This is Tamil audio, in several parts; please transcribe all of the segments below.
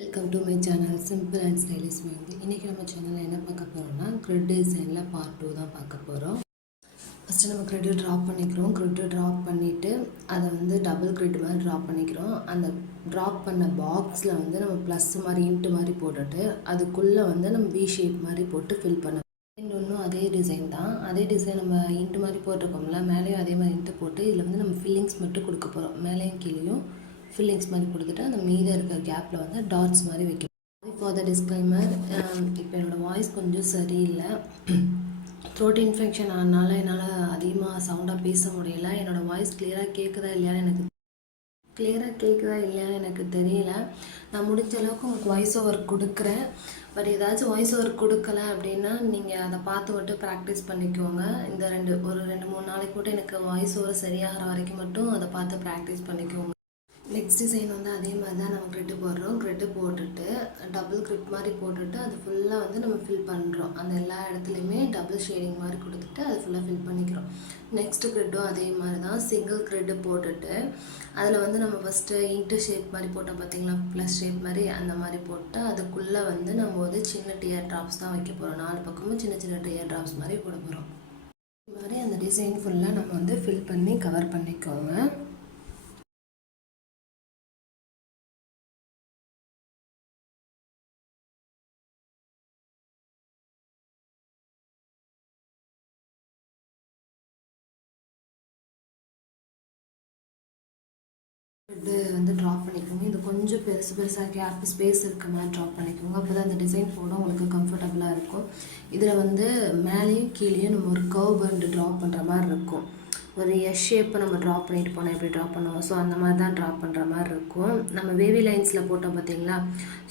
Welcome to my channel simple and stylish வந்து இன்றைக்கி நம்ம சேனலில் என்ன பார்க்க போகிறோம்னா கிரிட் டிசைனில் பார்ட் 2 தான் பார்க்க போகிறோம். ஃபஸ்ட்டு நம்ம கிரிட்டு ட்ராப் பண்ணிக்கிறோம். கிரிட்டு ட்ராப் பண்ணிவிட்டு அதை வந்து டபுள் கிரிட் மாதிரி ட்ராப் பண்ணிக்கிறோம். அந்த ட்ராப் பண்ண பாக்ஸில் வந்து நம்ம ப்ளஸ் மாதிரி இன்ட்டு மாதிரி போட்டுட்டு அதுக்குள்ளே வந்து நம்ம வி ஷேப் மாதிரி போட்டு ஃபில் பண்ண இன்னொன்றும் அதே டிசைன் தான். அதே டிசைன் நம்ம இன்ட்டு மாதிரி போட்டிருக்கோம்ல, மேலேயும் அதே மாதிரி இன்ட்டு போட்டு இதில் வந்து நம்ம ஃபில்லிங்ஸ் மட்டும் கொடுக்க போகிறோம். மேலேயும் கீழேயும் ஃபில்லிங்ஸ் மாதிரி கொடுத்துட்டு அந்த மீதம் இருக்கிற கேப்பில் வந்து டாட்ஸ் மாதிரி வைக்கணும். ஃபார் த டிஸ்க்ளைமர், இப்போ என்னோடய வாய்ஸ் கொஞ்சம் சரியில்லை. த்ரோட் இன்ஃபெக்ஷன் ஆனால என்னால் அதிகமாக சவுண்டாக பேச முடியல. என்னோடய வாய்ஸ் கிளியராக கேட்குதா இல்லையான்னு எனக்கு தெரியல. நான் முடிஞ்ச அளவுக்கு உங்களுக்கு வாய்ஸ் ஓவர் கொடுக்குறேன். பட் ஏதாச்சும் வாய்ஸ் ஓவர் கொடுக்கல அப்படின்னா நீங்கள் அதை பார்த்து மட்டும் ப்ராக்டிஸ் பண்ணிக்கோங்க. இந்த ஒரு 2-3 நாளைக்கு மட்டும் எனக்கு வாய்ஸ் ஓவர் சரியாகிற வரைக்கும் மட்டும் அதை பார்த்து ப்ராக்டிஸ் பண்ணிக்கோங்க. நெக்ஸ்ட் டிசைன் வந்து அதே மாதிரி தான் நம்ம கிரிட்டு போடுறோம். கிரிட்டு போட்டுட்டு டபுள் கிரிட் மாதிரி போட்டுட்டு அது ஃபுல்லாக வந்து நம்ம ஃபில் பண்ணுறோம். அந்த எல்லா இடத்துலையுமே டபுள் ஷேடிங் மாதிரி கொடுத்துட்டு அது ஃபுல்லாக ஃபில் பண்ணிக்கிறோம். நெக்ஸ்ட்டு கிரிட்டும் அதே மாதிரி தான் சிங்கிள் கிரிட்டு போட்டுட்டு அதில் வந்து நம்ம ஃபஸ்ட்டு இன்ட்டு ஷேப் மாதிரி போட்டோம் பார்த்தீங்களா, ப்ளஸ் ஷேப் மாதிரி அந்த மாதிரி போட்டு அதுக்குள்ளே வந்து நம்ம வந்து சின்ன டியர் ட்ராப்ஸ் தான் வைக்க போகிறோம். 4 பக்கமும் சின்ன சின்ன டியர் ட்ராப்ஸ் மாதிரி போட போகிறோம். இது மாதிரி அந்த டிசைன் ஃபுல்லாக நம்ம வந்து ஃபில் பண்ணி கவர் பண்ணிக்கோங்க. இது வந்து ட்ராப் பண்ணிக்கோங்க. இது கொஞ்சம் பெருசாக கேப் ஸ்பேஸ் இருக்க மாதிரி ட்ராப் பண்ணிக்கோங்க. அப்போ தான் அந்த டிசைன் போட உங்களுக்கு கம்ஃபர்டபுளாக இருக்கும். இதில் வந்து மேலேயும் கீழேயும் நம்ம ஒரு கர்வ் பண்ட் ட்ராப் பண்ணுற மாதிரி இருக்கும். ஒரு எஸ் ஷேப்பை நம்ம ட்ராப் பண்ணிட்டு போனால் எப்படி ட்ராப் பண்ணுவோம், ஸோ அந்த மாதிரி தான் ட்ராப் பண்ணுற மாதிரி இருக்கும். நம்ம வேவி லைன்ஸில் போட்டோம் பார்த்தீங்களா,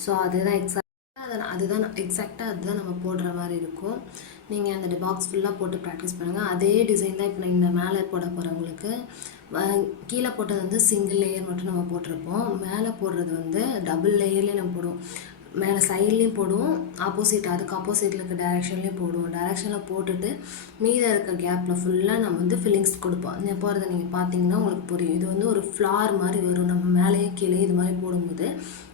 ஸோ அதுதான் எக்ஸாக்டாக அதுதான் நம்ம போடுற மாதிரி இருக்கும். நீங்கள் அந்த பாக்ஸ் ஃபுல்லாக போட்டு ப்ராக்டிஸ் பண்ணுங்கள். அதே டிசைன் தான் இப்போ நான் இந்த மேலே போட போகிறவங்களுக்கு. கீழே போட்டது வந்து சிங்கிள் லேயர் மட்டும் நம்ம போட்டிருப்போம். மேலே போடுறது வந்து டபுள் லேயர்லேயே நம்ம போடுவோம். மேலே சைட்லேயும் போடுவோம், அதுக்கு ஆப்போசிட்டில் இருக்க டைரெக்ஷன்லேயும் போடுவோம். டைரெக்ஷனில் போட்டுட்டு மீதம் இருக்க கேப்பில் ஃபுல்லாக நம்ம வந்து ஃபில்லிங்ஸ் கொடுப்போம். போகிறத நீங்கள் பார்த்தீங்கன்னா உங்களுக்கு புரியும். இது வந்து ஒரு ஃப்ளார் மாதிரி வரும். நம்ம மேலேயும் கீழே இது மாதிரி போடும்போது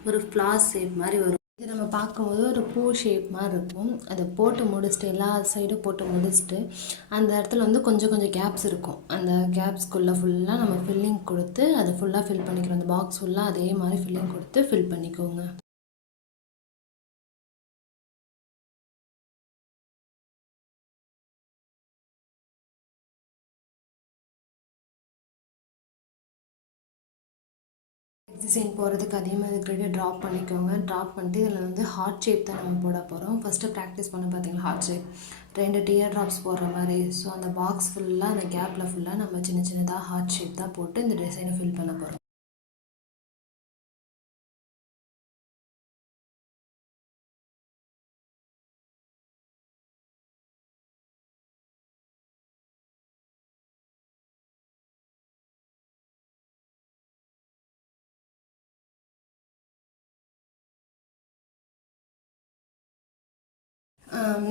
ஒரு ஃப்ளார் ஷேப் மாதிரி வரும். இது நம்ம பார்க்கும்போது ஒரு பூ ஷேப் மாதிரி இருக்கும். அதை போட்டு முடிச்சுட்டு எல்லா சைடும் போட்டு முடிச்சுட்டு அந்த இடத்துல வந்து கொஞ்சம் கொஞ்சம் கேப்ஸ் இருக்கும். அந்த கேப்ஸ்குள்ளே ஃபுல்லாக நம்ம ஃபில்லிங் கொடுத்து அதை ஃபுல்லாக ஃபில் பண்ணிக்கிறோம். அந்த பாக்ஸ் ஃபுல்லாக அதே மாதிரி ஃபில்லிங் கொடுத்து ஃபில் பண்ணிக்கோங்க. டிசைன் போகிறதுக்கு அதே மாதிரி கிரிட்டை ட்ராப் பண்ணிக்கோங்க. ட்ராப் பண்ணிட்டு இதில் வந்து ஹார்ட் ஷேப் தான் நம்ம போட போகிறோம். ஃபஸ்ட்டு ப்ராக்டிஸ் பண்ண பார்த்தீங்களா, ஹார்ட் ஷேப் 2 டியர் ட்ராப்ஸ் போடுற மாதிரி. ஸோ அந்த பாக்ஸ் ஃபுல்லாக அந்த கேப்பில் ஃபுல்லாக நம்ம சின்ன சின்னதாக ஹார்ட் ஷேப் தான் போட்டு இந்த டிசைனை ஃபில் பண்ண போகிறோம்.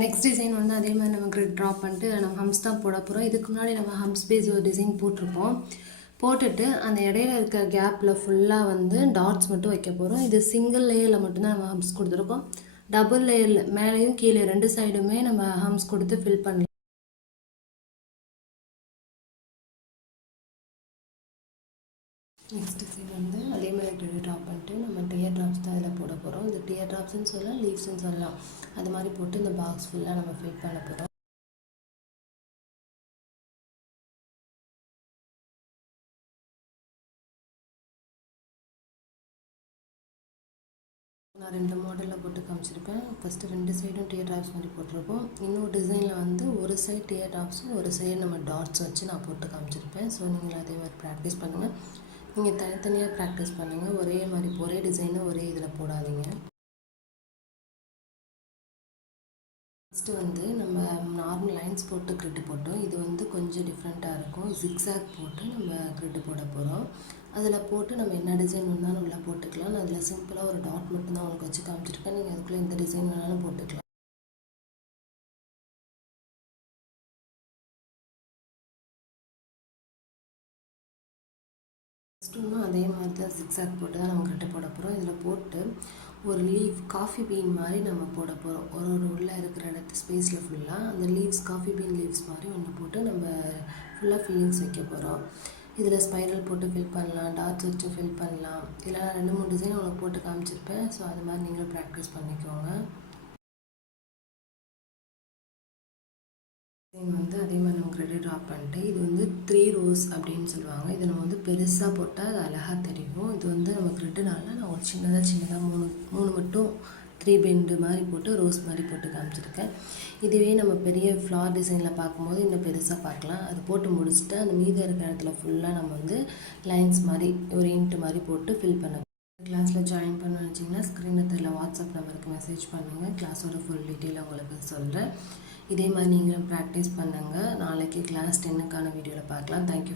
நெக்ஸ்ட் டிசைன் வந்து அதே மாதிரி நம்ம கிரிட் ட்ராப் பண்ணிட்டு நம்ம ஹம்ஸ் தான் போட போகிறோம். இதுக்கு முன்னாடி நம்ம ஹம்ஸ் பேஸ் ஒரு டிசைன் போட்டிருப்போம். போட்டுட்டு அந்த இடையில இருக்க கேப்பில் ஃபுல்லாக வந்து டாட்ஸ் மட்டும் வைக்க போகிறோம். இது சிங்கிள் லேயரில் மட்டும்தான் நம்ம ஹம்ஸ் கொடுத்துருக்கோம். டபுள் லேயரில் மேலேயும் கீழே 2 சைடுமே நம்ம ஹம்ஸ் கொடுத்து ஃபில் பண்ணலாம். நெக்ஸ்ட் டிசைன் வந்து அதே மாதிரி கிரிட் ட்ராப் பண்ணிட்டு நம்ம டியர் ட்ராப்ஸ் தான் இதில் போட போகிறோம். இது டியர் ட்ராப்ஸ்ன்னு சொல்லலாம், லீவ்ஸ்ன்னு சொல்லலாம். அது மாதிரி போட்டு இந்த பாக்ஸ் ஃபுல்லாக நம்ம ஃபில் பண்ண போகிறோம். நான் 2 மாடலில் போட்டு காமிச்சிருப்பேன். ஃபஸ்ட்டு 2 சைடும் டியர் ட்ராப்ஸ் மாதிரி போட்டிருப்போம். இன்னொரு டிசைனில் வந்து ஒரு சைடு டியர் ட்ராப்ஸும் ஒரு சைடு நம்ம டாட்ஸ் வச்சு நான் போட்டு காமிச்சிருப்பேன். ஸோ நீங்கள் அதே மாதிரி ப்ராக்டிஸ் பண்ணுங்கள். நீங்கள் தனித்தனியாக ப்ராக்டிஸ் பண்ணுங்கள். ஒரே டிசைனை ஒரே இதில் போடாதீங்க. நெக்ஸ்ட்டு வந்து நம்ம நார்மல் லைன்ஸ் போட்டு கிரிட்டு போட்டோம். இது வந்து கொஞ்சம் டிஃப்ரெண்ட்டாக இருக்கும். ஜிக்ஸாக் போட்டு நம்ம கிரிட்டு போட போகிறோம். அதில் போட்டு நம்ம என்ன டிசைன் வேணாலும் உள்ள போட்டுக்கலாம். நான் அதில் சிம்பிளாக ஒரு டாட் மட்டும் தான் உங்களுக்கு வச்சு காமிச்சிருக்கேன். நீங்கள் அதுக்குள்ளே எந்த டிசைன் வேணாலும் போட்டுக்கலாம். இன்னும் அதே மாதிரி தான் ஜிக்ஸாக் போட்டு தான் நம்ம கிட்ட போட போகிறோம். இதில் போட்டு ஒரு லீஃப் காஃபி பீன் மாதிரி நம்ம போட போகிறோம். ஒரு உள்ளே இருக்கிற இடத்து ஸ்பேஸில் ஃபுல்லாக அந்த லீவ்ஸ் காஃபி பீன் லீவ்ஸ் மாதிரி ஒன்று போட்டு நம்ம ஃபுல்லாக ஃபில்லிங்ஸ் வைக்க போகிறோம். இதில் ஸ்பைரல் போட்டு ஃபில் பண்ணலாம், டாட்ஸ் வச்சு ஃபில் பண்ணலாம். இதில் நான் 2-3 டிசைன் உங்களுக்கு போட்டு காமிச்சிருப்பேன். ஸோ அது மாதிரி நீங்களும் ப்ராக்டிஸ் பண்ணிக்கோங்க. வந்து அதே மாதிரி நம்ம த்ரெட்டு ட்ராப் பண்ணிட்டு இது வந்து 3 ரோஸ் அப்படின்னு சொல்லுவாங்க. இதை நம்ம வந்து பெருசாக போட்டால் அது அழகாக தெரியும். இது வந்து நம்ம த்ரெட்டுனால நான் ஒரு சின்னதாக மூணு மட்டும் 3 பெண்டு மாதிரி போட்டு ரோஸ் மாதிரி போட்டு காமிச்சிருக்கேன். இதுவே நம்ம பெரிய ஃப்ளார் டிசைனில் பார்க்கும்போது இன்னும் பெருசாக பார்க்கலாம். அது போட்டு முடிச்சுட்டு அந்த மீதி இருக்கிற இடத்துல ஃபுல்லாக நம்ம வந்து லைன்ஸ் மாதிரி ஒரு இன்ட்டு மாதிரி போட்டு ஃபில் பண்ண கிளாஸில் ஜாயின் பண்ண நினச்சிங்கன்னா ஸ்க்ரீனில் தெரியல வாட்ஸ்அப் நம்பருக்கு மெசேஜ் பண்ணுங்கள். கிளாஸோட ஃபுல் டீட்டெயில் உங்களுக்கு சொல்கிறேன். இதே மாதிரி நீங்களும் ப்ராக்டிஸ் பண்ணுங்கள். நாளைக்கு கிளாஸ் 10க்கான வீடியோவில் பார்க்கலாம். தேங்க்யூ.